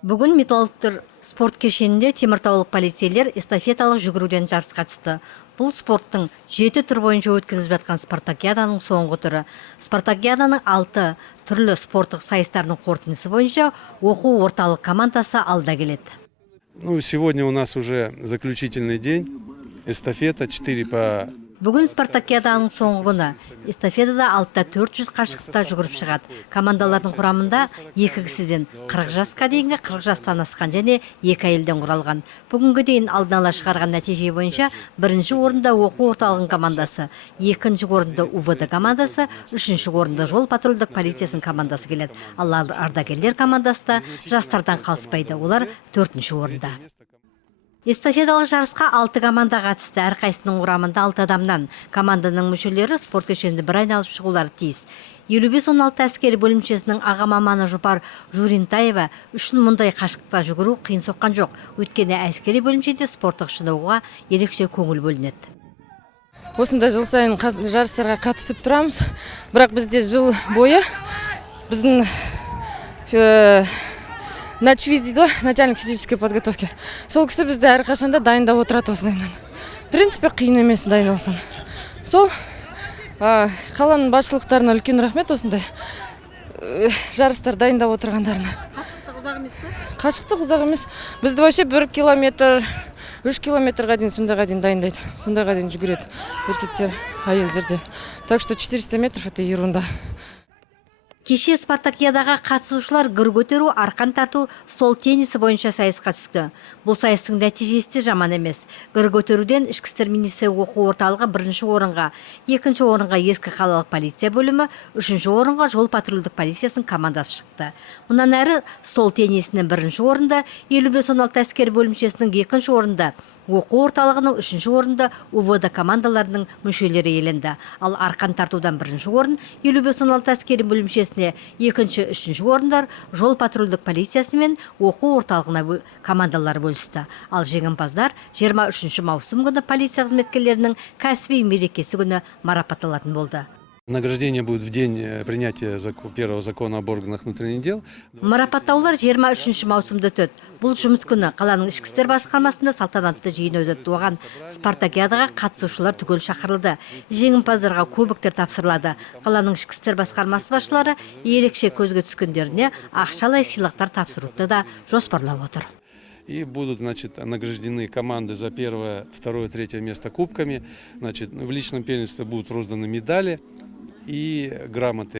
Бүгін металлургтер спорт кешенінде теміртаулық полицейлер эстафеталық жүгіруден жарысқа түсті. Бұл спорттың 7 түр бойынша өткізіліп жатқан спартакиаданың соңғы түрі. Спартакиаданың 6 түрлі спорттық сайыстардың қорытындысы бойынша оқу орталық командасы алда келеді. Сегодня у нас уже заключительный день. Эстафета 4 по... Бүгін спартакиаданың соңғы күні. Эстафетада 400 қашықтықта жүгіріп шығады. Командалардың құрамында 2 кісіден 40 жасқа дейінгі 40 жастан асқан және 2 әйелден құралған. Бүгінгі дейін алдын ала шығарған нәтиже бойынша бірінші орында оқу орталығының командасы, екінші орында УВД командасы, үшінші орында жол патрульдік полициясының командасы келеді. Ал ардагерлер командасы да жастардан қалыспайды. Олар 4-ші орында. Эстафеталық жарысқа 6 команда қатысты. Әрқайсының құрамында 6 адамнан. Команданың мүшелері спорт кешенінде бір айналып шығулары тиіс. 55-16 әскери бөлімшесінің аға маманы Жұпар Журинтаева үшін мұндай қашықтықта жүгіру қиын соққан жоқ. Өйткені әскери бөлімшеде спорттық шынығуға ерекше көңіл бөлінеді. Осында жыл сайын жарыстарға қатысып тұрамыз. Бірақ бізде жыл бойы біздің начвиз дейді, начальник физической подготовки. Сол кісі бізді әрқашанда дайындап отырады осылайынан. В принципе, қиын емес дайындалсан. Сол қаланың басшылықтарына үлкен рахмет осындай жарыстар дайындап отырғандарына. Қашықтық ұзақ емес пе? Қашықтық ұзақ емес. Бізді вообще 1 километр, 3 километрға дейін сондайға дейін дайындайды. Сондайға дейін жүгіреді еркектер, әйелдерде. Так что 400 метров это ерунда. Кеше спартакиадаға қатысушылар гір көтеру, арқан тарту, стол теннисі бойынша сайысқа түсті. Бұл сайыстың нәтижесі де жаман емес. Гір көтеруден ішкі істер министрі оқу орталығы 1-ші орынға, 2-ші орынға ескі қалалық полиция бөлімі, 3-ші орынға жол патрульдік полициясының командасы шықты. Мұнан әрі стол теннисінен 1-ші орында, 55-16 әскери бөлімшесінің 2-ші орында, оқу орталығының 3-ші орында УВД командаларының мүшелері иеленді. Ал арқан тартудан 1-ші орын 55-16 әскери бөлімшесіне, 2-ші, 3-ші орындар жол патрульдік полициясы мен оқу орталығына командалар бөлісті. Ал жеңімпаздар 23 маусым күні полиция қызметкерлерінің кәсіби мерекесі күні марапатталатын болды. Награждение будет в день принятия первого закона об органах внутренних дел. Марапаттаулар 23 маусымда өтеді. Бұл жұмыс күні қаланың ішкі істер басқармасында салтанатты жиын өтті. Оған спартакиадаға қатысушылар түгел шақырылды. Жеңімпаздарға кубоктер тапсырылады. Қаланың ішкі істер басқармасы басшылары ерекше көзге түскендеріне ақшалай сыйлықтар тапсыруды да жоспарлап отыр. И будут, награждены команды за 1-е, 2-е, 3-е место кубками. В личном первенстве будут розданы медали и грамоты.